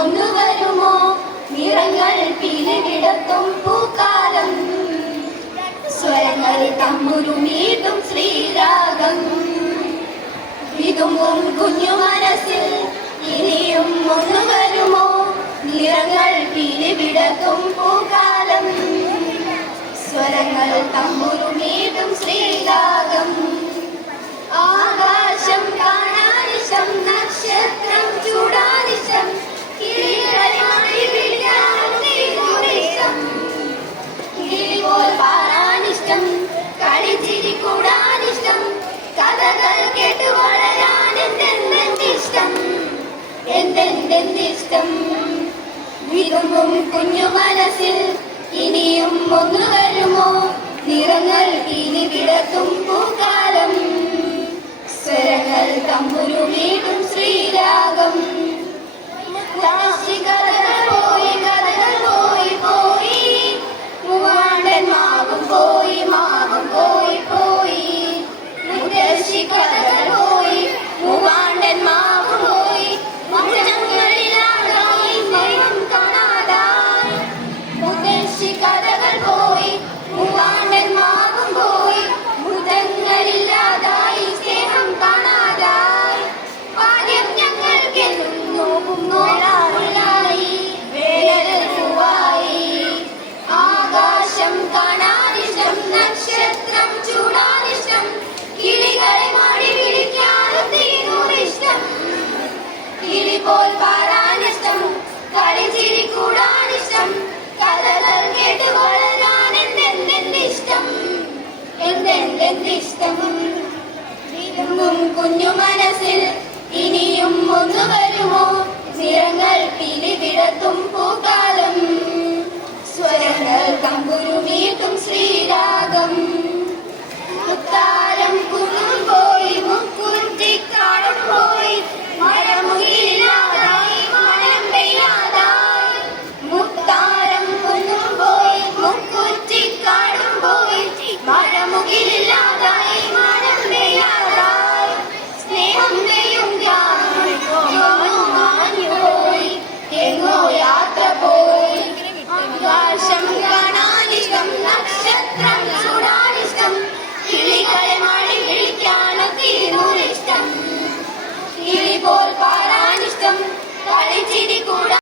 ഒന്നു വരുമോ നിറങ്ങൾ പിരിവിടത്തും പൂക്കാലം സ്വരങ്ങൾ തമ്പുരുമീട്ടും ശ്രീരാഗം വിതുമ്പും കുഞ്ഞു മനസ്സിൽ ഇനിയും ഒന്നു വരുമോ നിറങ്ങൾ പിരിവിടത്തും പൂക്കാലം സ്വരങ്ങൾ തമ്പുരുമീട്ടും ശ്രീരാഗം ആകാശം കാണാനിശം നക്ഷത്രം ചൂടാനിശം കിളികളായി വിളിയാനിഷ്ടം കിളിപോൽ പാടാനിഷ്ടം കളിച്ചിരി കൂടാനിഷ്ടം കഥകൾ കേട്ടു വളരാൻ എന്തെന്തിഷ്ടം എന്തെന്തിഷ്ടം വിതുമ്പും കുഞ്ഞു മനസ്സിൽ ഇനിയും ഒന്നു വരുമോ നിറങ്ങൾ ഇനി വിടത്തും പൂക്കാലം സ്വരങ്ങൾ തമ്പുരുമീട്ടും ശ്രീരാഗം